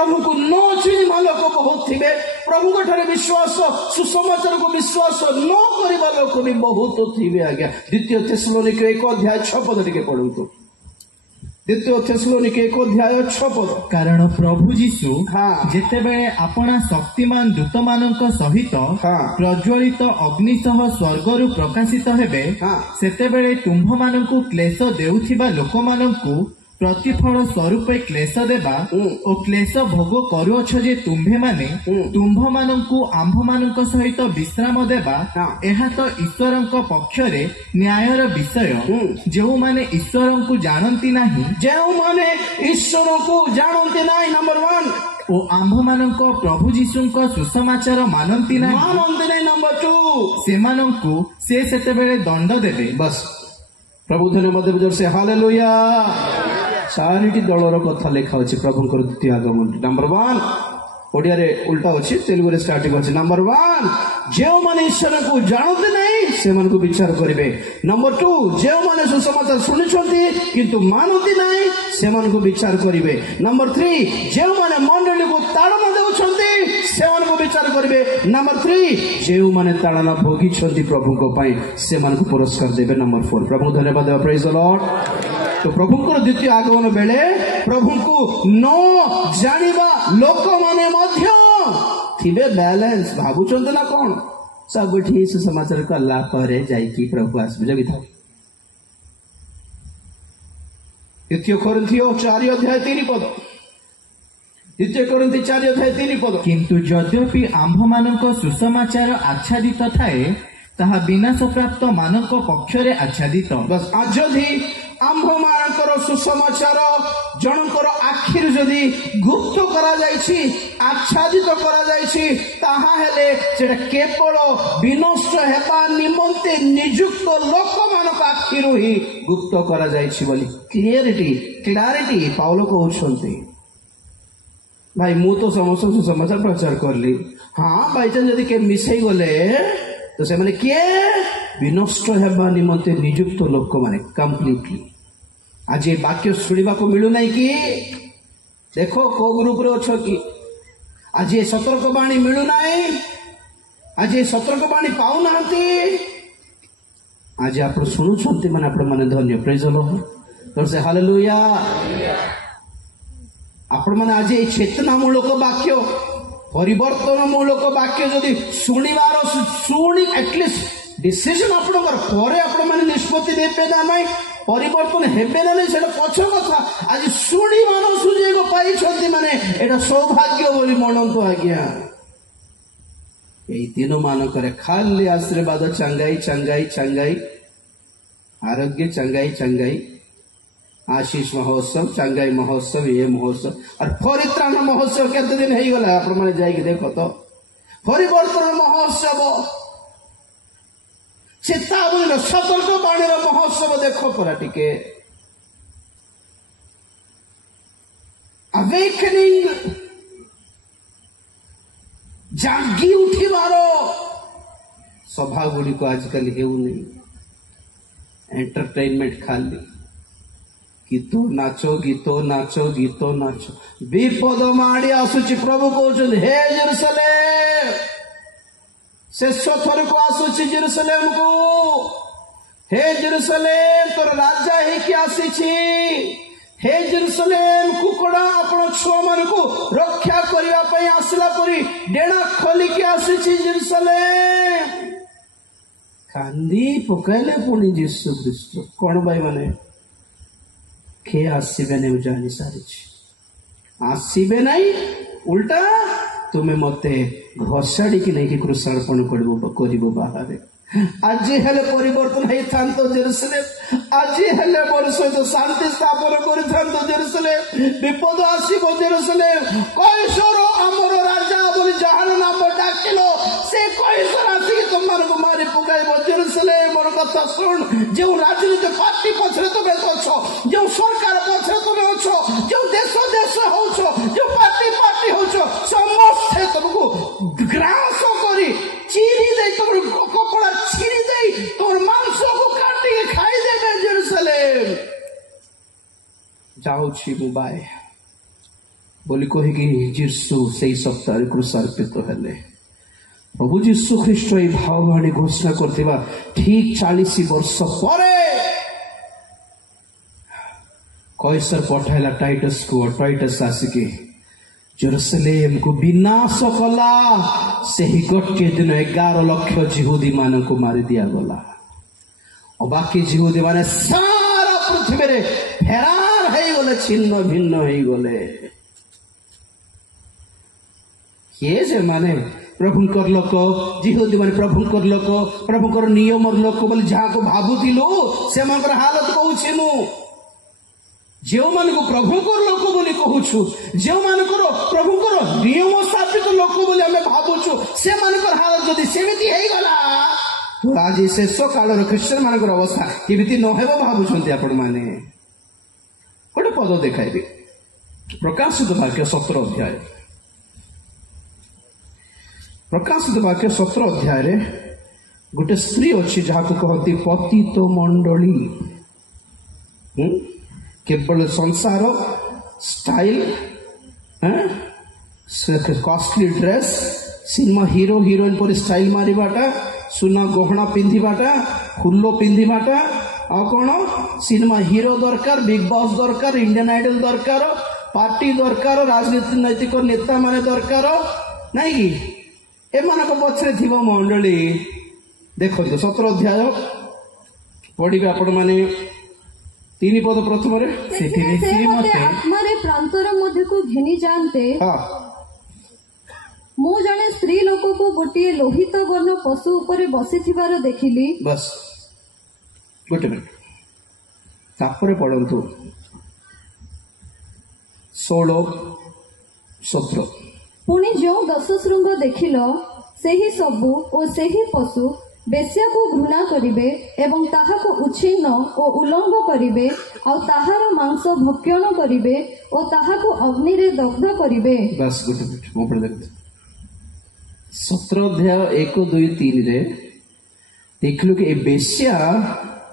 प्रभु को न चिन्ह लोक बहुत थे, प्रभु ठारे विश्वास सुसमाचार को विश्वास न करवा लोक भी बहुत थे आज्ञा। द्वितीय थेसलोनिके 1:6 टिके पढ़ु। द्वितीय थेसलोनिके 1:6 कारण प्रभु जीशु जेतेबेले आपणा शक्तिमान दूत मानक सहित प्रज्वलित अग्नि सह स्वर्गरु प्रकाशित हेबे सेतेबेले तुम्भ मानकु क्लेश देउथिबा लोक मानकु प्रतिफल स्वरूप क्लेश देबा और क्लेश भोग करुअछ जे तुम्भे माने तुम्भ मानकु आंभ मानक सहित विश्राम देबा एहा तो ईश्वरंक पक्षरे न्यायर विषय। जो माने ईश्वरंकु जानंती नाही, नंबर 1 ओ आंभ मानक प्रभु जीशुंक सुसमाचार मानंती नाही, नंबर 2 सेमानंकु से सेतेबेले दंड देबे। बस प्रभु धन्यवाद जोर से हालेलुया। चारिटी दलर कथा लिखा अच्छे प्रभु द्वितीय आगमन। नंबर 1 ओडिया रे उल्टा अच्छी, तेलुगु रे स्टार्टिंग अच्छे। नंबर 1 जो माने ईश्वर को जानते नहीं से मन को विचार करेंगे। नंबर 2 जो माने सुसमाचार शुणुंट किंतु मानती नहीं से मन को विचार करेंगे। नंबर 3 जो माने मंडली को ताड़ना देउछंती से मन को विचार करेंगे। नंबर 3 जो माने ताड़ना भोगी प्रभु को पाई से मन को पुरस्कार देवे। नंबर 4 प्रभु धन्यवाद। Praise the Lord. तो प्रभु को द्वितीय आगमन बेले प्रभु को न जानिबा लोक माने मध्य थिबे बैलेंस भाबुचंत ना कौन सब ठीक सुसमाचार कला पर जाइकी प्रभु आसबे जगिथा। द्वितीय कोरिन्थियो 4:3 द्वितीय कोरिन्थी 4:3 किंतु यद्यपि आंभ मानक सुसमाचार आच्छादित थाए ताहा विनाश प्राप्त मानक पक्षरे आच्छादित। बस आज जदि आंभ मानकर सुसमाचार जनकर आखिर जदि गुप्त करा जायछि आच्छादित करा जायछि ताहा हेले सेटा केवल विनष्ट हेबा निमंते नियुक्त लोक मानक आखिर ही गुप्त करा जायछि बोली क्लियरिटी पाउल कहउछन्ते। भाई मु तो समस्त सुसमाचार प्रचार करली, हाँ बाइचान्स जदि के मिसई गले तो से माने किए विनष्ट हेबा निमंते नियुक्त लोक माने कंप्लीटली। आज ये वाक्य शुणा को मिलू नहीं कि देखो को ग्रुप रे अच्छो कि आज ये सतर्कवाणी मिलू नहीं, आज ये सतर्कवाणी पाऊ नांती। आज आप शुणुछंती माने आपण माने धन्य। Praise the Lord. तो से हालेलुया। आपण माने आज ये चेतनामूलक वाक्य परिवर्तनमूलक वाक्य जदि शुणिबार शुणी एटलिस्ट डिसीजन आपणकर परे आपण माने निष्पत्ति देबे ना नहीं परिवर्तन हेबे ना नहीं सेटा पछ कथा। आज शुणी मान सुयोग पाई छथि माने एटा सौभाग्य बोली मनंतु आज्ञा। एई दिन मानकरे खाली आशीर्वाद चंगाई चंगाई चंगाई आरोग्य चंगाई चंगाई आशीष महोत्सव चंगाई महोत्सव ये महोत्सव और परित्राण महोत्सव केते दिन हेई गला आपण माने जाई के देखो तो परिवर्तन महोत्सव चेतावनी सतर्कवाणी महोत्सव देखो परा टिके अवेकनिंग जागी उठिबार सभा गुड़ी को आजकल हेउ नहीं एंटरटेनमेंट खाली गीतो नाचो गीतो नाचो गीतो नाचो विपद माड़ी आसुची प्रभु कहते हे जेरुसलेम शेष थर को आसुची जेरुसलेम को हे जेरुसलेम तोर राजा ही कि आसी हे जेरुसलेम कुकड़ा अपन छुआ मान को रक्षा करने पे आसला परी डेणा खोलिकी आसी जेरुसलेम कांदी पकड़ले पुणी जीशु ख्रीस्ट कौन भाई माने खे आसबे नहीं जानी सारी आसबे नहीं उल्टा तुम्हें मते घसाड़ी की नहीं कृषार्पण कर बाहर आज हेले परिवर्तन होता जेरुसलेम आज हेले मोर सहित शांति स्थापन कर जेरुसलेम विपद आसो जेरुसलेम कैसर आमर राजा बोली जहार नाम डाकिल से कैसर आसिक तुम को मारी पकाइब जेरुसलेम मोर कथा शुण जो राजनीति पार्टी पछरे तुम अछ जो सरकार पछरे तुम अछ जो देश देश हो जो पार्टी हो समस्ते तुमको ग्रास कर चिरी दे तुम कपड़ा छिड़ी दे तुम मांस को काटी खाई देवे जेरुसलेम जाऊँ मुबाए बोली कहीकि जीशु से सप्ताह क्रूसार्पित हेले। प्रभु जीशु ख्रीष्ट ये भाववाणी घोषणा करथिबा ठीक 40 वर्ष पर कैसर पठाइला टाइटस को। टाइटस आसिके जेरुसलेम को विनाश कला। से ही गोटे दिन 11 लाख जिहुदी मान को मारी दिया गला और बाकी जिहुदी माने सारा पृथ्वी रे फेरार है गले, छिन्न भिन्न है गले। ये जे माने प्रभुंकर लोक जिहुदी माने प्रभुंकर लोक प्रभुंकर नियमर लोक बोली जहाँ को भावुथिलु से मानकर हालत कहूछि मु। जो मान को प्रभुंकर लोक बोली कहूछु, जो मानकर प्रभुंकर नियम स्थापित लोक बोली आमे भावुछु से मानकर हालत जदि सेमिति हेई गला तो आज शेष कालर ख्रीष्टियन मानकर अवस्था केमिति न हेबो भावुछन्ति आपण माने। गोटे पद देखाइबे प्रकाशित वाक्य 17 अध्याय। प्रकाशित वाक्य 17 अध्याय रे गोटे स्त्री अच्छी जहाँ को कहती पतित मंडली। केवल संसार style costly dress cinema hero heroine पर स्टाइल मारिबाटा सुना गहना पिंधिबाटा फुल्लो पिंधिबाटा आ कौन सिनेमा हीरो दरकार बिग बॉस दरकार इंडियन आइडल दरकार पार्टी दरकार राजनीतिक नेता माने दरकार नहीं कि एमान पछरे थी मंडली। देखो 17 अध्याय पढ़िबे आपण माने 3 पद प्रथम रे आत्मारे प्रांतर मध्य को घिनी जानते मु जने स्त्री लोक को गोटे लोहित वर्ण पशु उपरे बसी थिबार देखिली। बस गोटे मिनिट तापरे पढ़ंतु 16-17। पुणी जो 10 श्रृंग देखिल सेही सबु और सेही पशु बेश्या को घृणा करिवे एवं ताहाको उच्छिन्न और उल्लंघ करिवे और ताहार मांस भक्षण करिवे और ताहाको अग्नि रे दग्ध करिवे। बस गोटे मिनिट मो पढ़ देखते 17 अध्याय 1 2 3 रे देखलु कि बेश्या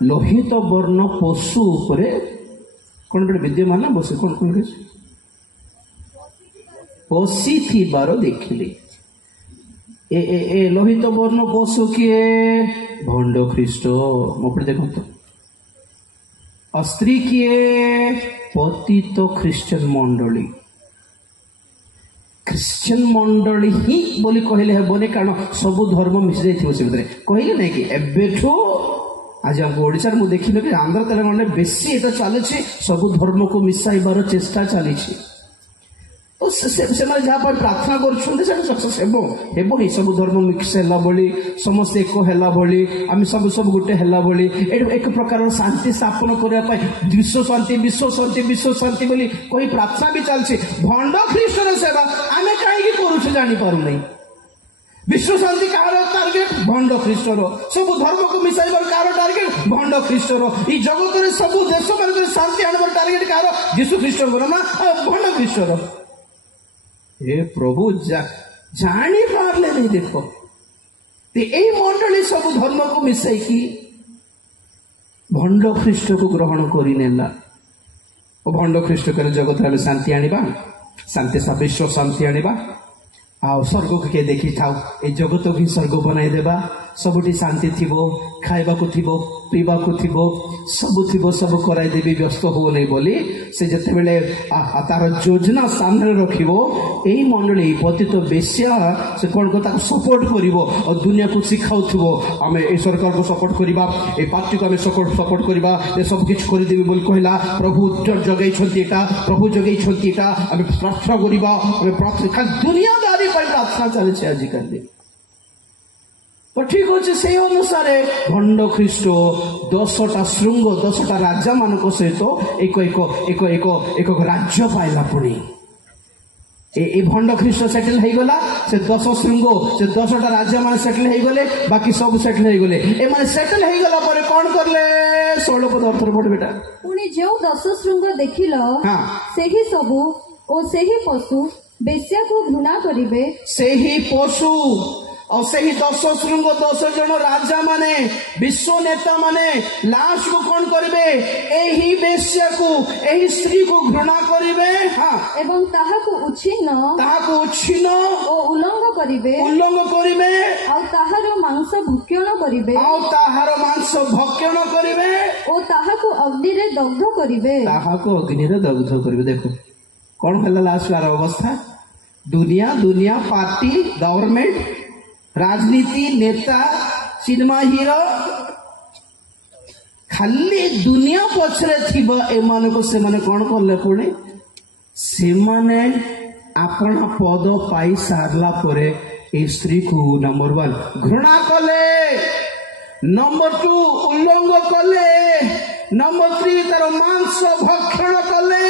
लोहित वर्ण पशु उपरे कोन गोटे विद्यमान बसे कोन कोन बसी थिबार देखिली। ए लोहित वर्ण पशु किए भंड ख्रीष्ट मोपड़े देखो स्त्री किए पतित ख्रीस्टियन मंडली। ख्रीस्टियन मंडली ही बोली कहले हेबने कारण सब धर्म मिस जाइथिबो से भीतर कहले नै कि एबेठो आज हमको ओडिसा मु देखिलो कि आंध्र तेलंगाना बेसी एटा चले सब धर्म को मिसाइबार चेष्टा चली तो से माने जहाँ पर प्रार्थना करुछन्ते से सक्सेस हेबो हेबो ही सब धर्म मिक्स हैला बोली समस्त एक हैला बोली आम सब सब गोटे हैला बोली एक प्रकार शांति स्थापन करबा पय विश्व शांति बोली कोई प्रार्थना भी चलछि। भंड ख्रीष्टर सेवा आमे काहे की करूछु जानि पारु नै। विश्व शांति कार टार्गेट भंड ख्रीष्टर सब धर्म को मिसाइबार कार टार्गेट भंड ख्रीष्टर ई जगत रे सब देश मान शांति आनबार टार्गेट कार यीशु ख्रीष्टर ना भंड ख्रीष्टर। हे प्रभु जानी पारले नहीं देखो यही मंडली सब धर्म को मिसाई की भंड ख्रीष्ट को ग्रहण करनेला भंड ख्रीष्ट कर जगत में शांति आनिबा शांति विश्व शांति आनिबा आ स्वर्ग को किए देखी था ए जगत को स्वर्ग बनाई देबा सबुटी शांति थिबो खाइबा को थिबो पीबा को थिबो सब कराई देबी व्यस्त हो नहीं बोली से जते बेले तार योजना सामने रखिबो एही मंडली पतित बेश्या से कोन को ताको सपोर्ट करिवो और दुनिया को सिखाउथिबो हमें ए सरकार को सपोर्ट करिबा ए पार्टी को हमें सपोर्ट करिबा ए सब किछ करि देबी बोली कहला प्रभु जगै छथि एटा प्रभु जगै छथि एटा हमें प्रार्थना करिबा हमें प्रार्थना दुनियादारी पर प्रार्थना चले छे आजिकल तो ठीक अच्छे से अनुसार भंड ख्रीष्ट 10टा श्रृंग 10टा राजा मान सहित एक एक एक एक एक राज्य पाइला पुणी ए भंड ख्रीष्ट सेटल हो गला से 10 श्रृंग से 10टा राजा मान सेटल हो गले बाकी सब सेटल हो गले ए माने सेटल हो गला पर कोन करले 16 पद अर्थ पढ़ बेटा पुणी जो 10 श्रृंग देखिल सेही सबु ओ सेही पशु बेश्या को घृणा करिवे सेही पशु और सही 10 श्रृंग 10 जन राजा माने विश्व नेता माने लास्ट को कौन करिवे एही बेश्या को एही स्त्री को घृणा करिवे हां एवं ताहाको उच्छिन्न ओ उल्लंघ करिवे आ ताहार मांस भक्षण करिवे ओ ताहाको अग्नि रे दग्ध करिवे देखो कौन हला लास्ट वाला अवस्था दुनिया पार्टी गवर्नमेंट राजनीति नेता सिनेमा हीरो खाली दुनिया पछरे थिबो एमान को से माने कोन करले पुणी से माने आपण पद पाई सारला परे ए स्त्री को नंबर 1 घृणा कले, नंबर 2 उल्लंघ कले, नंबर 3 तार मांस भक्षण कले,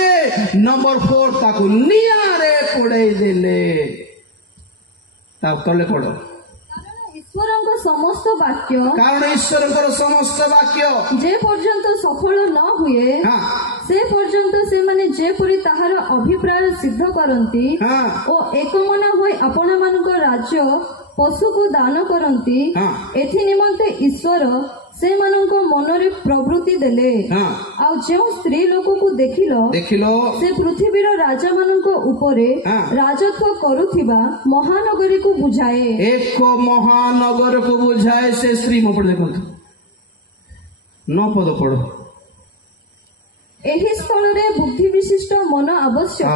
नंबर 4 ताकू नियारे पोड़े देले ता तले पड़ो समस्त वाक्य कारण ईश्वर समस्त वाक्य जे पर्यंत सफल न हुए से पर्यंत से माने जेपरि ताहार अभिप्राय सिद्ध करंती ओ एकमन होई आपण मानक राज्य पशु को दान करंती एथि निमंते ईश्वर से मानक मनरे प्रवृत्ति देले आ जो स्त्री लोक को देखिलो से पृथ्वीर राजा मानक उपरे राजत्व करुथिबा महानगरी को बुझाए एक महानगर को बुझाए से स्त्री में पढ़ देखो 9 पद पढ़ो एही स्थल रे बुद्धि विशिष्ट मन आवश्यक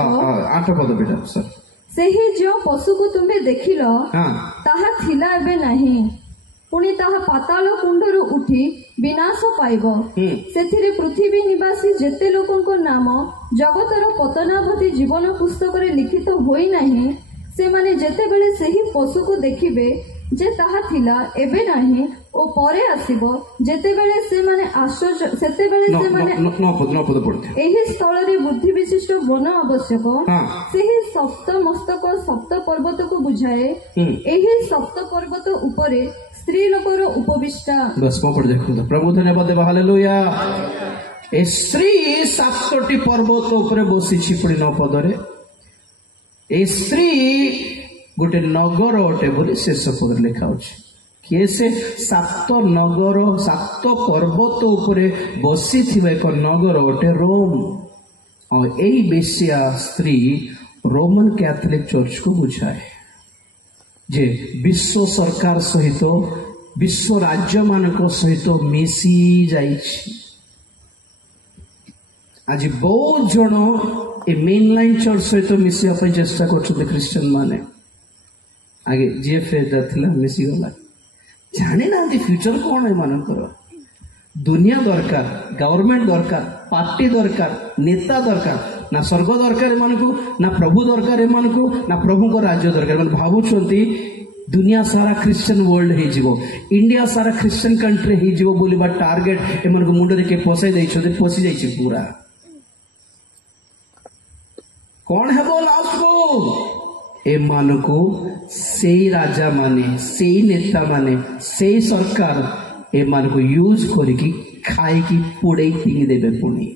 8 पद बेटा सर सेही जो पशु को तुम्हे देखिलो ताहा थिला एबे नहीं पुणी ताहा पाताल कुंडरू उठी विनाश पाइब सेथिरे पृथ्वी निवासी जेते लोकंको नाम जगतर पतनावधि जीवन पुस्तक रे लिखित होई नहीं से माने जेते बेले सेही पशु को देखिबे जे ताहा थिला एबे नहीं ओ परे आसीबो जेते बेले से माने आश्चर्य सेते बेले से माने न पद पड़ते एही स्थल रे बुद्धि विशिष्ट मन आवश्यक सेही सप्त मस्तक सप्त पर्वत को बुझाए एही सप्त पर्वत उपरे स्त्री लोकर उपविष्टा बस पढ़ देखो प्रभु धन्यवाद हालेलुया ए स्त्री 7टी पर्वत ऊपर बसी छिपड़ी 9 पदरे ए स्त्री गोटे नगर अटे बोली शेष पद लिखा किए से 7 नगर 7 पर्वत उपरे बसी एक नगर अटे रोम और यही बेसिया स्त्री रोमन कैथोलिक चर्च को बुझाए जे विश्व सरकार सहित विश्व राज्य मानक सहित मिसी जाइछि आज बहुत जन ए मेन लाइन चर्च सहित मिसिया पे चेष्टा करछते क्रिश्चियन माने आगे जीएफए दथला मिसी गला जाने ना फ्यूचर कौन है मानकर दुनिया दरकार गवर्नमेंट दरकार पार्टी दरकार नेता दरकार ना स्वर्ग दरकार एमानकु ना प्रभु दरकार एमानकु ना प्रभु को राज्य दरकार माने भाबुछंती दुनिया सारा क्रिश्चियन वर्ल्ड हे जीवो इंडिया सारा क्रिश्चियन कंट्री हे जीवो बोलिबा टार्गेट एमानकु मुंड रे के पोसाई दैछते पोसी जाइछि पूरा कौन है वो लास्ट को एमानकु सेई राजा माने सेई नेता माने सेई सरकार एमानकु यूज करिकी खाई की पुड़े फिंगी देबे पुणी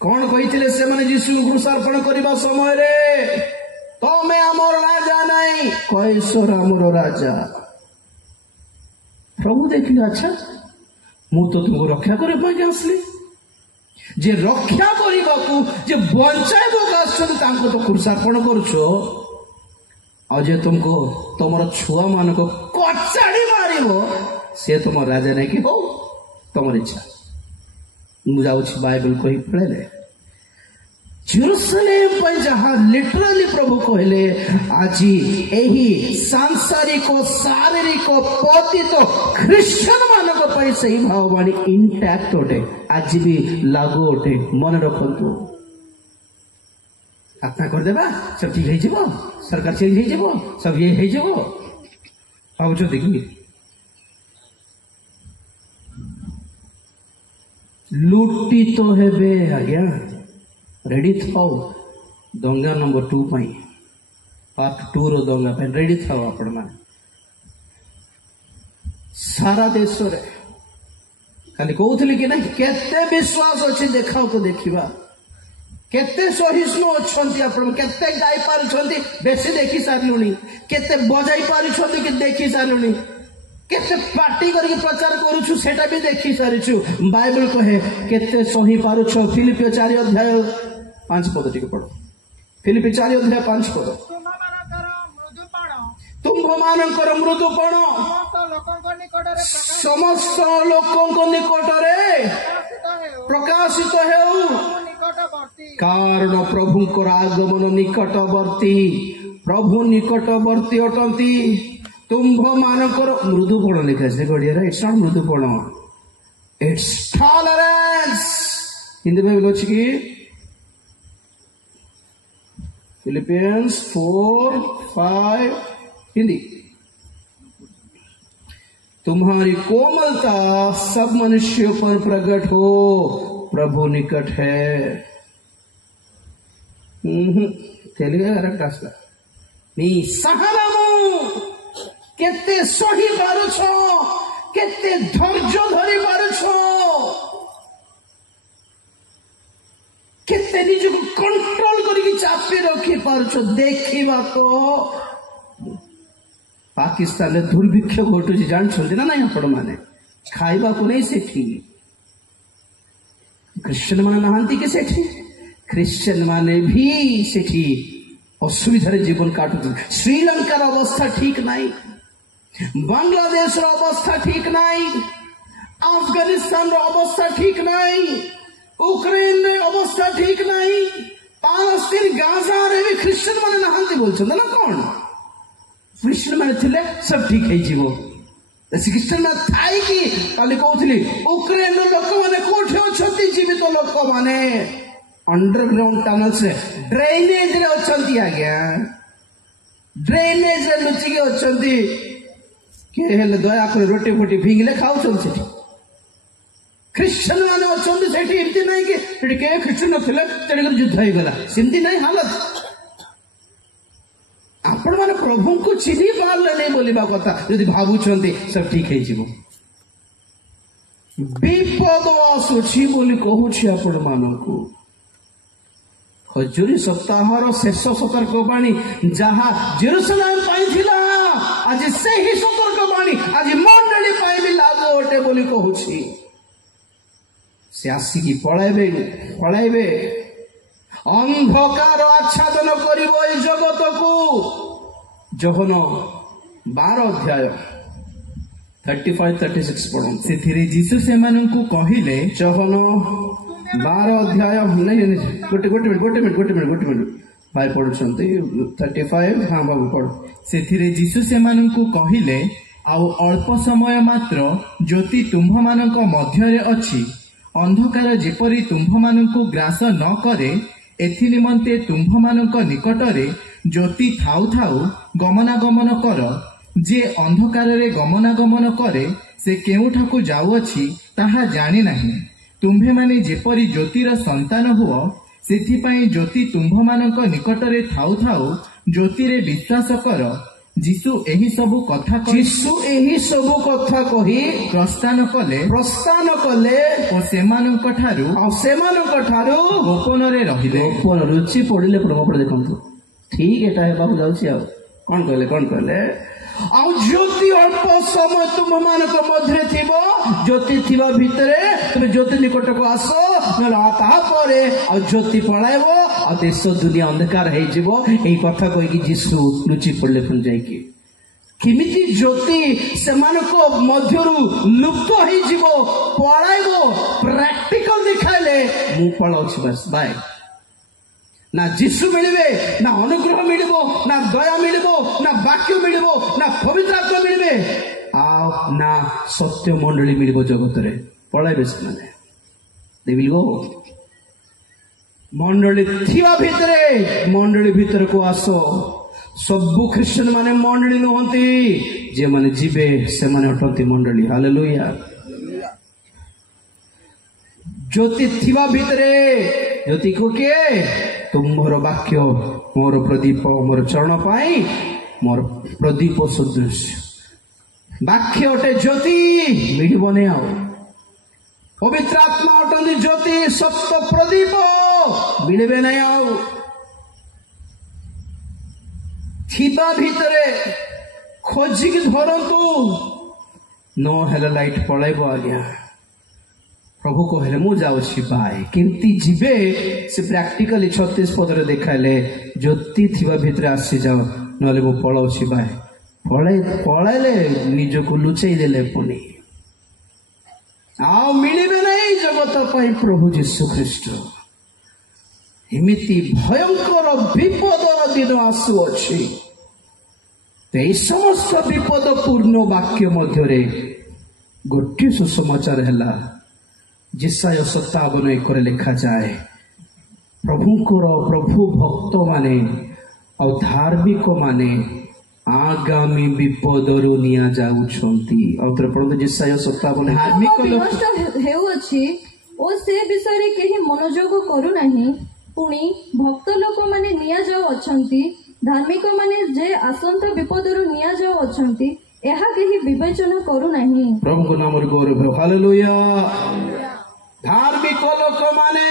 कौन कही से मैंने जीशु क्रूसार्पण करने समय रे तमें आमर राजा नहीं कैसर आमर राजा प्रभु देखिए अच्छा मु तो तुमको रक्षा करने आसली जे रक्षा करने जे बचाइबा तो क्रूसार्पण करुछो और जे तुमको तुम छुआ मान को कचाड़ी मारिबो से तुम राजा नहीं कि हो तुम इच्छा मुझे बाइबल को ही पढ़े जेरूसलेम पर जहाँ लिटरली प्रभु कहले आज यही सांसारिक शारीरिक पतित ख्रिस्टियन मानक पर सही भाववाणी इंटैक्ट अटे आज भी लागू अटे मन रखु आत्मा करदेबा सब ठीक हो सरकार चेंज हो सब ये हो भावुच देखिए लुटी तो हेबे आज्ञा रेडी थाओ दंगा नंबर 2 पाई पार्ट 2 रो दंगा पे रेडी थाओ आपण माने सारा देश रे खाली कहउथले कि ना केते विश्वास अछि देखाओ तो देखिबा केते सहिष्णु अच्छी आपण केते गाई पारुछंती बेसी देखी सारलुनी केते बजाई पारुछंती कि देखी सारलुनी केते पार्टी करके प्रचार करूछु सेटा भी देखी सारिछु बाइबल कहे केते सही पारुछ फिलिपियो 4 अध्याय 5 पद टिके पढो फिलिपि 4 अध्याय 5 पद तुम्भ मानकर मृदुपण समस्त लोकों निकटरे प्रकाशित हेउ कारण प्रभुंकर आगमन निकटवर्ती प्रभु निकटवर्ती अटंती तुम्भ मानकर मृदुपण लिखा है गड़िया इट्स नॉट मृदुपण इट्स टॉलरेंस हिंदी में बोलो कि फिलिपियंस 4:5 हिंदी तुम्हारी कोमलता सब मनुष्यों पर प्रकट हो प्रभु निकट है तेलुगु करेक्ट आसला नी सहनमु केते सही पारुछ केते धैर्य धरी पारुछ केते निजको कंट्रोल करके चापी रखी पारुछ देखिबा तो पाकिस्तान में दुर्भिक्ष घटुची जानते ना नहीं आपण मैंने खाइबा को नहीं सेठी क्रिश्चियन माने नहांती के सेठी क्रिश्चियन माने भी सेठी असुविधार जीवन काटुच श्रीलंकार अवस्था ठीक नहीं बांग्लादेश अवस्था ठीक नहीं अफगानिस्तान अवस्था ठीक नहीं यूक्रेन अवस्था ठीक नहीं पालस्तीन गाजा रे भी क्रिश्चियन माने नहांती बोलछन ना कौन क्रिश्चियन माने थिले सब ठीक है जीवो क्रिश्चियन ना थाई कि काली कहउथली यूक्रेन लोक माने कोठे अछंती जीवित लोक माने अंडरग्राउंड टनल से ड्रेनेज रे अछंती आ गया ड्रेनेज रे लुचि के अछंती के हेले दया कर रोटी फोटी भिंगले खाउछन सेठी क्रिश्चियन माने अछंती सेठी इमती नहीं कि सेठी के क्रिश्चियन नथिले तेरे युद्ध हो गला सिमती नहीं हालत आपण माने प्रभु को चिन्ही पारले नहीं बोलिबा कथा यदि भाबुछंती सब ठीक है जीवो विपद आसुछि बोली कहूछि आपण मानकु हजूरी सप्ताहर शेष सतर्कवाणी जहा जेरुसलेम पाई थिला आज से ही सतर्कवाणी आज मंडली पाई भी लागू होटे बोली कहूछि से आसिकी पळाइबे अंधकार आच्छादन करिबो ए जगत को जोहन 12 अध्याय 35-36 पढ़ो से जीसु से कहले जोहन 12 अध्याय नहीं गोटे मिनट भाई पढ़ुछंती 35 हां बाबू पढ़ से जीसु से कहले आउ अल्प समय मात्र ज्योति तुम्भ मानक मध्यरे अछि अंधकार जेपरी तुम्भ मानक ग्रास न करे एथि निमंते तुम्भ मानक निकटरे ज्योति थाउ थाउ गमनागमन कर जे अंधकार रे गमनागमन करे से केउठाकू जाउअछि ताहा जानि नाही तुम्भे माने जेपरी ज्योतिर संतान हुओ सेथिपाई ज्योति तुम्भ मानक निकटरे थाउ थाउ ज्योति रे विश्वास कर जीसु एही सबु कथा कही प्रस्थान कले ओ सेमानक ठारू गोपन रे रहिले गोपन रुचि पढ़िले प्रभाव देखंतु ठीक एटा है बाबू जाउछि आ कोन कहले आ ज्योति अल्प समय तुम मानक मध्य थिबो ज्योति थिबा भितरे तुम ज्योति निकट को आसो नला ता परे आ ज्योति पळाइबो आ देश दुनिया अंधकार हे जिवो एई कथा कहि कि जीसु लुचि पड़ले पुन जाय कि किमिति ज्योति सेमानको मध्यरु लुप्त हे जिवो पळाइबो प्रैक्टिकल दिखाइले मु पळाउछि बस बाय ना जीसु मिलबे ना अनुग्रह मिलबो ना दया मिलबो ना वाक्य मिलबो ना पवित्र आत्मा मिलबे आ ना सत्य मंडली मिलबो जगत रे पळाइबे माने दे विल गो मंडली थिवा मंडली भीतर को आसो सबु क्रिश्चियन माने मंडली नहंती जे माने जीवे से माने अटंती मंडली हालेलुया ज्योति थिवा भितरे ज्योति को के तुम्हार वाक्य मोर प्रदीप मोर चरण पाई मोर प्रदीप सदृश वाक्य अटे ज्योति मिलबने आओ पवित्र आत्मा अटंती ज्योति सत्य प्रदीप मिलबे नहीं आउ थिबा भितरे खोजिक धरतु न हेले लाइट पलैब आज्ञा प्रभु कहले मु जाऊँ बाय केमती जीवे से प्रैक्टिकली 36 पदरे देखाइले ज्योति थिबा भितरे आसी जाओ नले मु पलाउछि बाय पलैले निजको लुचेई देले पुनी आउ मिलिबे नहीं जगत पाई प्रभु यीशु ख्रीष्ट एमिति भयंकर विपदर दिन आसुअछि ते समस्त विपद पूर्ण वाक्य मध्यरे गोटे सुसमाचार हैला जिसाय 57 लिखा जाए प्रभु भक्त माने और धार्मिक माने आगामी विपदरु निया जाउछंती और पढ़ते जिसाय 57 धार्मिक नष्ट हेउछि ओ से विषय रे केही मनोयोग करू नाही पुणी भक्त लोक माने निया जाउ अछंती धार्मिक माने जे आसंत विपदरु निया जाउ अछंती एहा केही विवेचना करू नाही प्रभु को नाम रे गौरव हालेलुया धार्मिक लोक माने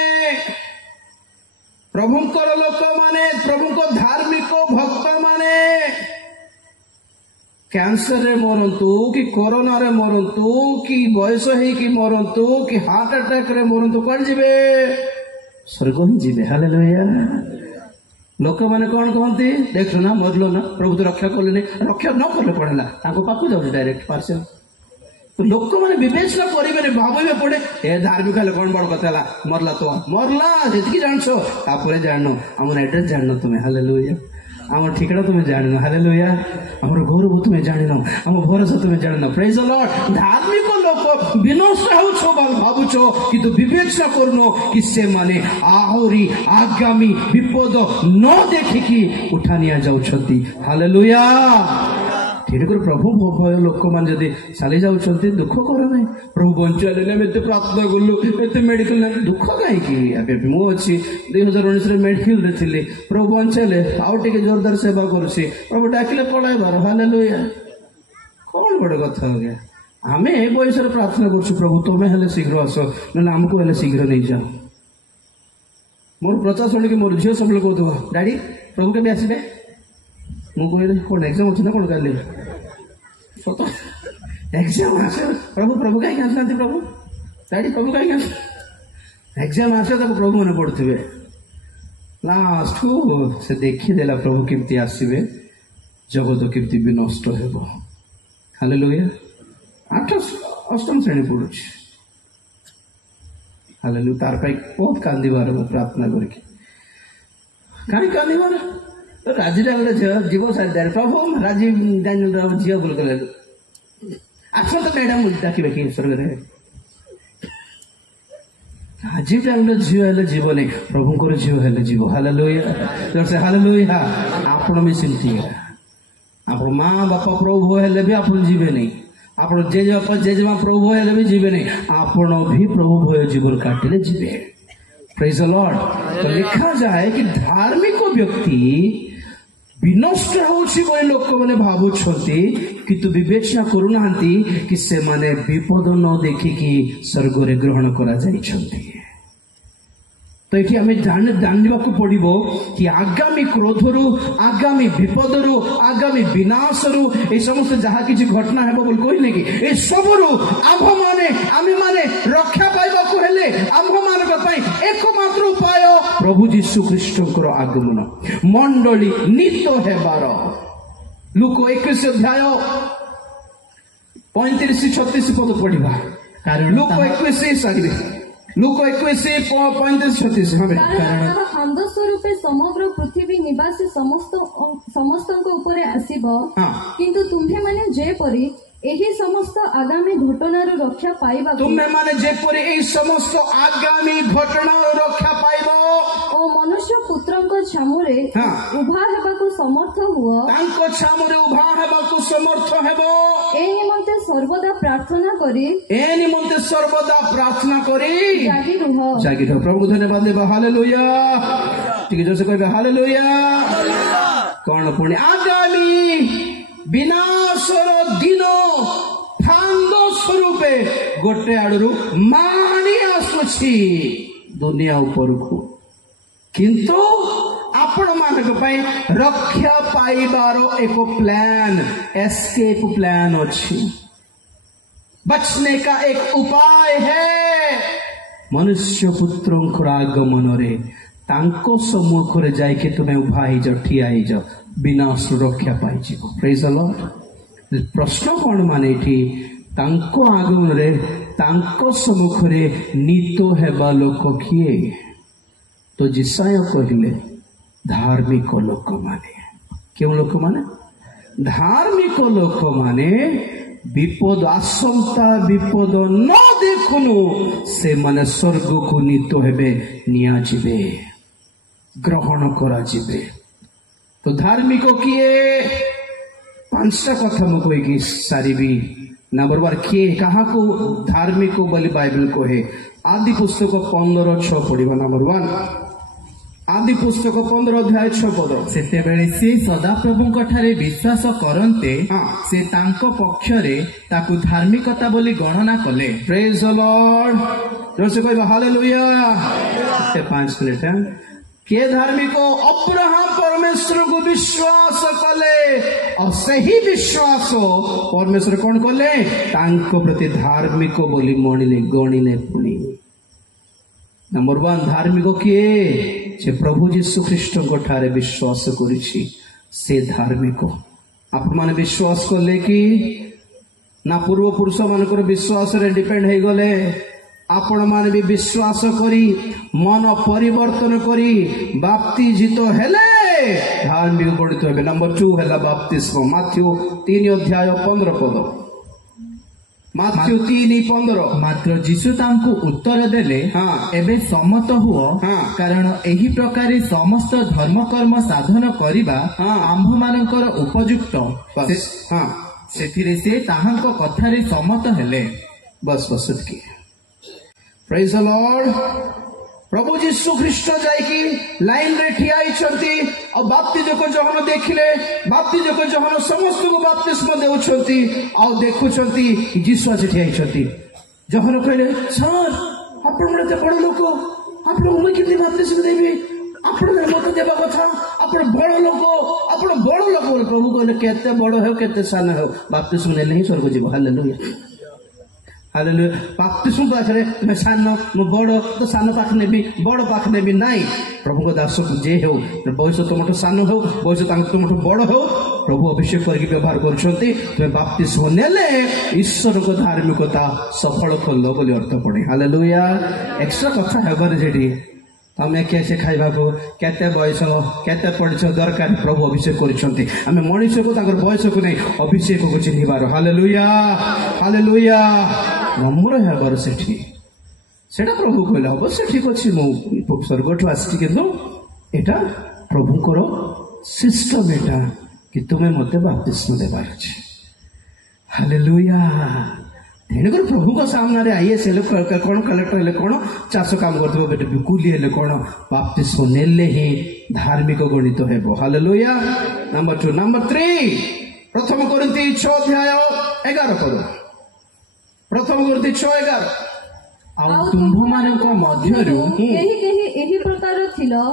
प्रभुंकर लोक माने प्रभुको धार्मिक भक्त माने कैंसर रे मरंतु कि कोरोना रे मरंतु कि बयस है कि मरंतु कि हार्ट अटैक रे मरंतु कौन जीवे स्वर्ग ही जीवे हालेलुया लोक माने कौन कहती देख ना मरलो ना प्रभु तो रक्षा कले रक्षा न कले पड़ेला पाखु जाऊ डायरेक्ट पार्सल तो लोक मैंने विवेचना करेंगे भावे पड़े ए धार्मिक हेल्ले कौन बड़ कथा मरला तो मरला जी जानस जान आम एड्रेस जान तुम्हें हालेलुया आम ठिकाना तुम्हें जान हालेलुया आम गौरव तुम्हें जान आम भरोसा तुम्हें जान प्रेज द लॉर्ड धार्मिक लोक विनष्ट हो भावुच कि विवेचना करनो कि से माने आहरी आगामी विपद न देखिकी उठानिया जाउछंती हालेलुया ठीक प्रभु भय लोक मान जदि चली जाऊँच दुख कर ना प्रभु बंचाते प्रार्थना कलु एत मेडिकल दुख कहीं मुझे 2019 मेडिकल थी प्रभु बंचाले आउ टे जोरदार सेवा करुँची प्रभु डाकिले पलाइबार हालेलुया कौन बड़े कथा हो गया आम ए बयस प्रार्थना कर प्रभु तुम्हें हेल्ले शीघ्र आस ना आमको हेल्ले शीघ्र नहीं जाओ मोर प्रचार शुणिक मोर झील सब लोग कहूँ डैडी प्रभु के आसबे मु कहले कौन एग्जाम अच्छे ना कौन कर सत एग्जाम आस प्रभु प्रभु कहीं आसना प्रभु डैडी प्रभु कहीं आस एग्जाम आस तक प्रभु मन पड़े लास्ट को से देखीदेला प्रभु केमती आसबे जगत केमती भी नष्ट हो हालेलुया 8म श्रेणी पढ़ु हालेलुया तार बहुत कांदिबार प्रार्थना करके कहीं कांदिबार तो राजी जीव सारी प्रभु राजी जान झील बोल कर आस तो मैडम डाकबे कि स्वर्ग राजी टाइम झील हेल्ले जीवन प्रभुंर झील हेल्ले जीव हालेलुया हालेलुया आपण भी सेमती आप माँ बापा प्रभु हेल्ले भी आप जीवे नहीं आप जेजे बापा जेजेमा प्रभु हेल्ले भी जीवे नहीं आपण भी प्रभु भय जीवन काटिले जीवे प्रेज द लॉर्ड तो लिखा जाए कि धार्मिक व्यक्ति विनष्ट हो लोक मैंने भावुंट किंतु विवेचना करूना कि से माने विपद न देखिकी स्वर्ग रे ग्रहण करा जाइछन्ति तो ये आम जानवा पड़ो कि आगामी क्रोधरु आगामी विपदरु आगामी विनाशरु ये समस्त जहाँ किसी घटना है बोल कहले कि ए सबरु आम माने रक्षा पाइबा को हेले आम मान एकमात्र उपाय प्रभु यीशु ख्रीष्टकर आगमन मंडली नीत हेबार लूक 21 अध्याय 35-36 पद पढ़ा लूक 21 लूक 21:35-36 खांद स्वरूपे समग्र पृथ्वी निवासी समस्त उपरे आसीबो किंतु तुम्हे माने जेपरि एही समस्त आगामी घटनार रक्षा पाइबा तुम्हे माने जेपरि एही समस्त आगामी घटनार रक्षा पाइबो ओ मनुष्य पुत्रंक छामुरे उभा हेबाकु समर्थ हुओ तांको छामुरे उभा हेबाकु समर्थ हेबो ए निमंते सर्वदा प्रार्थना करी जागी रह प्रभु धन्यवाद देबा हालेलुया ठीक जोर से कहबे हालेलुया कौन पुणी आगामी विनाशर दिन फांद स्वरूपे गोटे आड़ू मानी आसुछि दुनिया ऊपर को किंतु आपण मानक पई रक्षा पाइबारो एक प्लान, एस्केप प्लान अच्छी, बचने का एक उपाय है। मनुष्य पुत्र आगमन रे तांको सम्मुख रे जाइके तुम्हें उभा ही जाओ, ठिया ही जाओ, बिना सुरक्षा पाई जीव। Praise the Lord. प्रश्न कौन माने थी, तांको आगमन रे तांको सम्मुख रे नीतो हेबा लोक किए? तो जिसाय कहले धार्मिक लोक माने। क्यों लोक माने? धार्मिक लोक माने विपद आसंता विपद न देखुनु से माने स्वर्ग को नीत हेबे, निया जिबे, ग्रहण करा जिबे। तो धार्मिक किए? पांचटा कथा मु कहि सारिबी। नंबर 1 किए, कहा को धार्मिक बोली बाइबल कहे? आदि पुस्तक 15:6 पढ़िबा। नंबर 1 आदि पुस्तक 15 अध्याय 6 पद। सेतेबेले से सदाप्रभुंक ठारे विश्वास करन्ते से तांको पक्षरे ताकु धार्मिकता बोली गणना कले। Praise the Lord. जोर से कहबा हालेलुया। 5 मिनट है। के धार्मिक? अब्राहम परमेश्वर को विश्वास कले और सही विश्वास परमेश्वर कौन कले? तांको प्रति धार्मिक बोली मणिले गणिले पुणी। नंबर 1 धार्मिक किए? जे प्रभु जीशु ख्रीष्ट ठारे विश्वास करिछि से धार्मिक। आप माने विश्वास कले कि ना पूर्व पुरुष मानकर विश्वास रे डिपेंड हे गले? आपण माने भी विश्वास करी मन परिवर्तन करी बाप्तिजित हेले धार्मिक गणित हेबे। नंबर 2 हैला बाप्तिस्म। माथ्यू 3 अध्याय 15 पद। माथ्यू 3:15। मात्र जीशु तांको उत्तर देले, एबे सम्मत हुओ, कारण एही प्रकारे समस्त धर्म कर्म साधन करिबा आम्भ मानकर उपयुक्त। सेथिरे से ताहांको कथारे सम्मत हेले। बस बस सेतकी। Praise the lord. प्रभु जीशु ख्रीष्ट जाइकी लाइन रे ठिया आइछंती और बाप्तिज को जहन देखिले, बाप्तिज को जहन समस्त को बाप्तिस्म देउछंती और देखुछंती जीशु आज ठिया आइछंती। जहन कहले, सर आपण मते बड़ लोक, आपण मुई किति बाप्तिस्म देबी? आपण मत देबा कथा, आपण बड़ लोक, आपण बड़ लोक। प्रभु कहले, केते बड़ हो केते सान हो, बाप्तिस्म नेले ही स्वर्ग जीव। Hallelujah hallelujah. बाप्तिस्म पाखरे मैं सान मु बड़ तो सान पाख नेबी, बड़ पाख नेबी नाई। प्रभु को दास जे हो बयस तुमठो सान हो, बयस तुमठो बड़ हो, प्रभु अभिषेक करके व्यवहार करछंती। तुम बाप्तिस्म नेले ईश्वर को धार्मिकता सफल कल बोली अर्थ पड़े। हालेलुया। एक्स्ट्रा कथा हेबन जेडी तमें कैसे खाइबा को केते बयस केते पढ़िछ दरकार प्रभु अभिषेक करछंती। आमे मनुष्य को ताकर बयस को नहीं अभिषेक को चिन्हिबार। Hallelujah hallelujah. नम्र हेबार सेठी सेटा प्रभु कहले अवश्य ठीक अछि। मु स्वर्गठु आसी किंतु एटा प्रभुकर सिस्टम एटा कि तुमे मते बाप्तिस्म देबार अछि। हालेलुया। तेणुकर प्रभु को सामने आईएस हेले कौन, कलेक्टर हेले कौन, चाष काम करथिबो बेटे बिकुली हेले कौन, बाप्तिस्म नेले ही धार्मिक गणित हेबो। हालेलुया। नंबर 2। नंबर 3 प्रथम कोरिन्थी 6 अध्याय 11 पद। प्रथम कोरिन्थी 6:11। आउ तुंभ मानक मध्यरु केही केही एही प्रकार थिलो,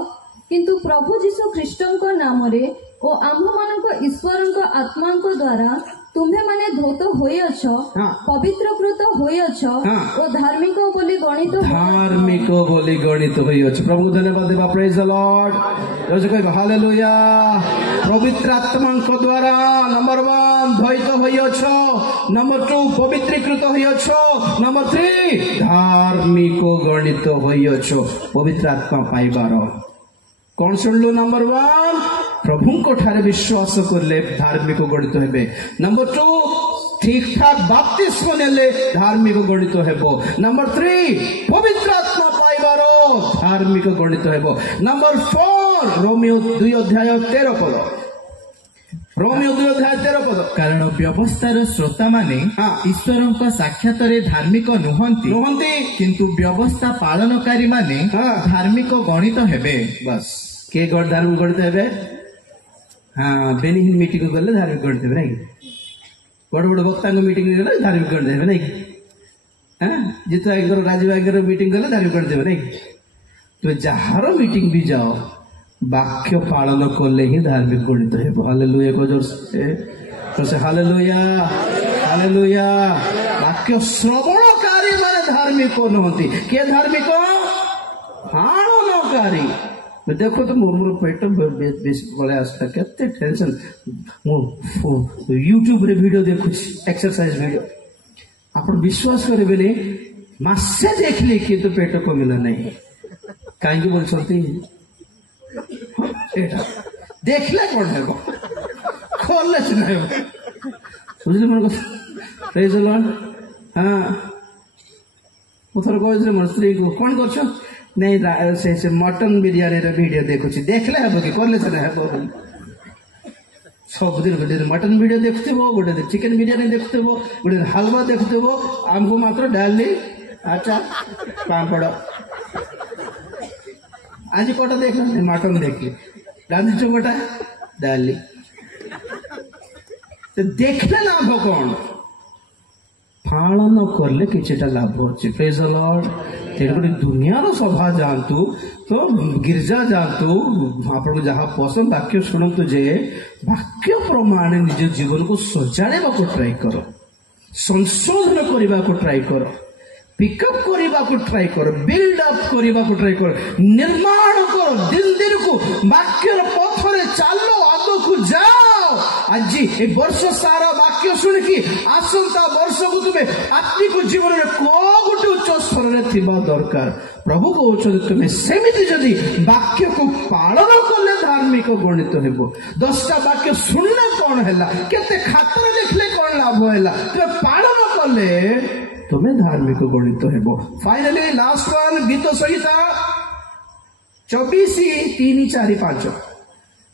किंतु प्रभु जीशु ख्रीष्टଙ୍କ नामरे ओ आम्भ मानक ईश्वरଙ୍କ आत्माଙ୍କ द्वारा तुम्हे माने धौत होइअछ, पवित्रकृत होइअछ ओ धार्मिक बोली गणित, धार्मिक बोली गणित होइअछ। प्रभु धन्यवाद देबा। Praise the Lord. जय जय हालेलुया। पवित्र आत्माଙ୍କ द्वारा नंबर 1 द्वैत होइअछ, नंबर 2 पवित्रीकृत होइअछ, नंबर 3 धार्मिक गणित होइअछ। पवित्र आत्मा पाइबार कौन सुनलु? नंबर 1 प्रभु को ठारे विश्वास करले धार्मिक गणित हेबे। नंबर 2 ठीक ठाक बाप्तिस्म नेले धार्मिक गणित हेबो। नंबर 3 पवित्र आत्मा पाइबार धार्मिक गणित हेबो। नंबर 4 रोमियो 2 अध्याय 13 पद। रोमियो 2 अध्याय 13 पद। कारण व्यवस्थार श्रोता माने ईश्वरଙ୍କ साक्षातरे धार्मिक नुहंती, किंतु व्यवस्था पालनकारी माने धार्मिक गणित हेबे। बस के धार्मिक गणित हेबे? हाँ बेनिहिन मीटिंग गले धार्मिक गणित हेबे नहीं? बड़ बड़ वक्ता मीटिंग गले धार्मिक गणित हेबे नहीं? हाँ जितु आईकर राजीव आईकर मीटिंग गले धार्मिक गणित हेबे नहीं? तुम जार मीटिंग भी जाओ वाक्य पालन कले ही धार्मिक गणित है। हालेलुया को जोर से हालेलुया हालेलुया। वाक्य श्रवणकारी माने धार्मिक नहंती के धार्मिक पालनकारी। देखो तो मोर मोर पेट पड़े आसला केते टेंशन यूट्यूब रे वीडियो देखु एक्सरसाइज वीडियो आपण विश्वास करेबे मासे देखली कि तो पेट कमिला नहीं कहीं बोलते देखले कौन है खोलले बुझले मन प्रेज द लॉर्ड। हाँ मुथर कहले मोर स्त्री को कौन करछ नहीं से मटन बिरयानी रे वीडियो देखुछि देखले हबो कि करले से हबो सब दिन गोटे मटन वीडियो देखुथिबो गोटे चिकन बिरयानी देखुथिबो गोटे हलवा देखुथिबो हमको मात्र डाली अचार पापड़ आज कोटा देख मटन देखली गांधी चौकटा डाली तो देखले लाभ कौन पालन करले किछटा लाभ अच्छे। Praise the Lord. तेरे दुनिया सभा जातु तो गिरजा जातु आप जहाँ पसंद वाक्य शुणु जे वाक्य प्रमाण निज जीवन को सजाड़ा को ट्राई कर संशोधन करने को ट्राई कर पिकअप करने को ट्राई कर बिल्डअप करने को ट्राई कर निर्माण कर दिन दिन को वाक्य पथरे चलो आग को जाओ। आज ए वर्ष सारा वाक्य शुणिकी आसंता वर्ष को तुम्हें आत्मिक जीवन में को गोटे उच्च स्तर में थिबा दरकार। प्रभु कहते तुम्हें सेमिति जदि वाक्य को पालन कले धार्मिक गणित हेबो। 10टा वाक्य सुनले कौन हैला केते खातर देखले कौन लाभ हैला तुम्हें पालन कले तुम्हें धार्मिक गणित हेबो। फाइनली लास्ट वन गीत संहिता 24:3-4-5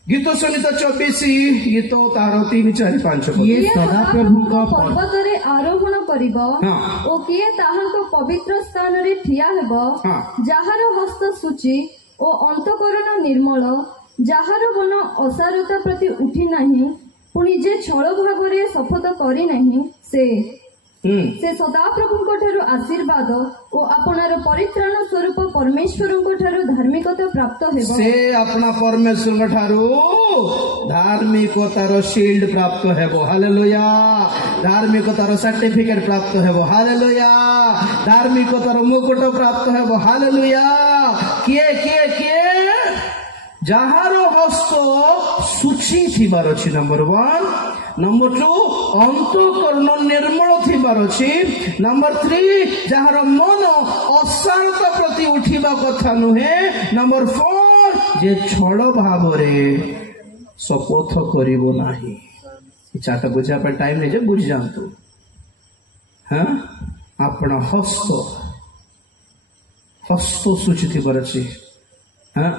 गीत संहिता 24 गीत तार 3-4-5 ये सदा प्रभु का पर्वत रे आरोहण करिब ओ किए ताहांको पवित्र स्थान रे ठिया हेबो जाहार हस्त सूची ओ अंतकरण निर्मल जाहार मन असारता प्रति उठी नाही पुनि जे छळ भागरे शपथ करी नाही से सदाप्रभुଙ୍କ ଠାରୁ आशीर्वाद ଓ आपणार परित्राण स्वरूप परमेश्वरଙ୍କ ଠାରୁ धार्मिकता प्राप्त हेबो। से अपना परमेश्वरଙ୍କ ଠାରୁ धार्मिकतार शील्ड प्राप्त हेबो। हालेलुया। धार्मिकतार सर्टिफिकेट प्राप्त हेबो। हालेलुया। धार्मिकतार मुकुट प्राप्त हेबो। हालेलुया। किए किए किए जाहार हस्त सूची थिबार अछि नंबर 1 नंबर 2 अंतःकरण निर्मल थिबार अछि नंबर 3 जहार मन अशांत प्रति उठिबा कथा नुहे नंबर 4 जे छल भाव रे शपथ करिवो नाही। चाटा बुझा पर टाइम नहीं जे बुझ जानतु। हां अपना हस्त सूची थिबार अछि। हां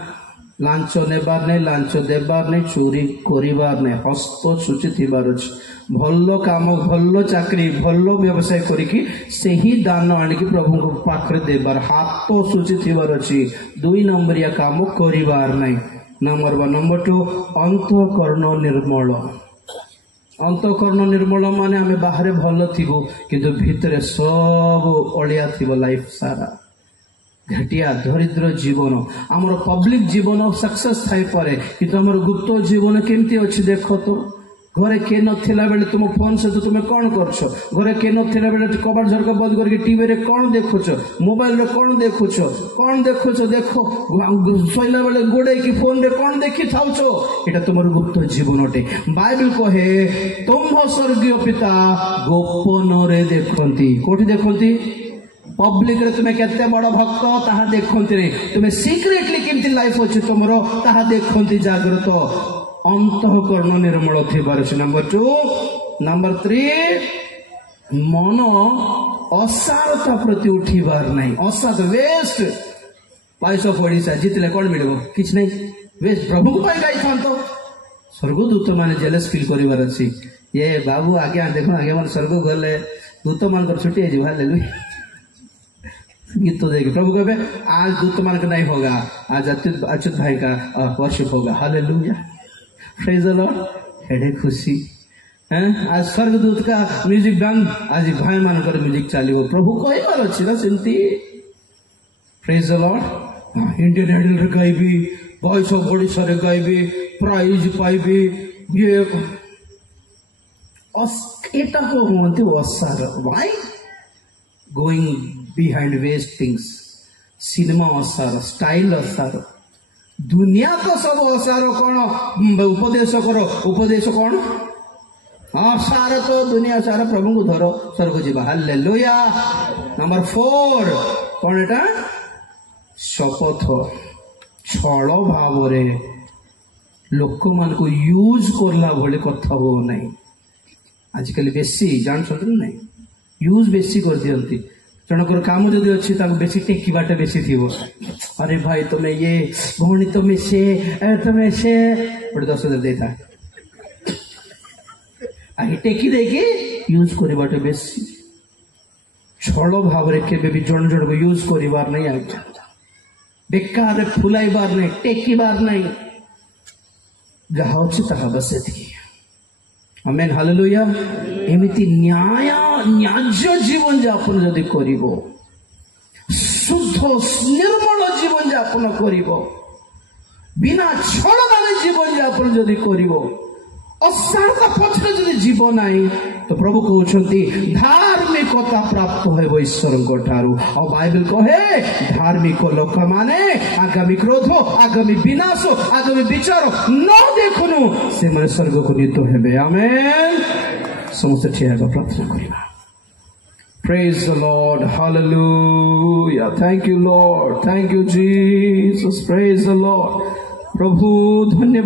लांच नेबार नहीं लांच देबार नहीं चोरी करिबार नहीं हस्त सूची थिबार अछि। भल्लो काम भल्लो चाकरी भल्लो व्यवसाय करिकी सेही दान आनिकी प्रभु को पाखरे देबार हाथ सूची थिबार अछि। 2 नंबरिया काम करिबार नहीं नंबर 1 नंबर 2 अंतःकरण निर्मल। अंतःकरण निर्मल माने आमे बाहरे भल्लो थिबो किंतु भितरे सब ओलिया थिबो लाइफ सारा घटिया दरिद्र जीवन आमर पब्लिक जीवन सक्सेस थाई पारे किंतु आमर गुप्त जीवन केमती अच्छी देख तो घरे के नथिला बेले तुम फोन से तो तुम कौन करछ घरे के नथिला बेले कबाड़ झरका बंद करके टीवी रे कौन देखुछ मोबाइल रे कौन देखुछ देखो सोइला बेले गोडे की फोन रे कौन देखि थाउछ एटा तुमर गुप्त जीवनटे। बाइबल कहे तुम स्वर्गीय पिता गोपन रे देखंती कोठी देखंती पब्लिक रे तुम्हें केते बड़ भक्त ताहा देखंती रे तुम्हें सीक्रेटली केमती लाइफ अछि तुमरो ताहा देखंती जागृत अंतःकरण निर्मल थिबार अछि। नंबर 2 नंबर 3 मन असारता प्रति उठिबार नहीं असार वेस्ट पैस ऑफ ओडिशा जितले कोन मिलबो किछ नहीं वेस्ट प्रभु को पाई गाई थांतो स्वर्गदूत माने जेलस फील करिवार अछि ये बाबू आगे देखो आगे मन स्वर्ग गले दूत मान कर छुट्टी है हालेलुया गीत तो देखे प्रभु कहे आज दूत मान का नहीं होगा आज अच्युत भाई का वर्शिप होगा। हालेलुया प्रेज द लॉर्ड हेडे खुशी हैं आज स्वर्गदूत का म्यूजिक बैंड आज भाई मान कर म्यूजिक चलियो प्रभु कही बार अच्छी ना सेमती praise the lord. Indian Idol रे गाइबी, वॉइस ऑफ ओडिशा रे गाइबी, प्राइज पाइबी, ये एटा को होते असार why going behind west things, cinema असार, स्टाइल असार, दुनिया तो सब असार कौन उपदेश करो, उपदेश कौन हाँ सार तो दुनिया सारा प्रभु को धरो स्वर्ग जीवा हालेलुया। नंबर 4 कौन एटा शपथ छल भाव लोक मान को यूज करला भले कथा हो नहीं। आजिकल बेसी जान ना यूज बेसी कर दियंती, जनकर काम जदि अच्छी बेसी टेकिबाटा बेसी थी। अरे भाई तुम्हें ये भौणी तुम्हें से गोटे 10,000 देता आगे टेकी देकी यूज करवाटे बेसी छल भाव केबे भी जन जन को यूज करिवार नहीं, आज्ञा बेकार फुलाइबार नहीं, टेकिबार नहीं, जहा अच्छी ताहा बस एतिकी। Amen hallelujah. एमिति न्याज्य जीवन यापन जदि करिवो, शुद्ध निर्मल जीवन यापन करिवो, बिना छल माने जीवन यापन जदि करिवो, असारता पछरे जदि जीव नाही, तो प्रभु कहउछंती धार्मिकता प्राप्त होइबो ईश्वर ठारू। और बाइबल कहे धार्मिक लोक माने आगामी क्रोध, आगामी विनाश, आगामी विचार न देखुनु से माने स्वर्ग को नीत हेबे। आमेन। समस्त ठिया प्रार्थना करिबा। Praise the Lord. Hallelujah. Thank you Lord. Thank you Jesus. Praise the Lord. प्रभु धन्यवाद।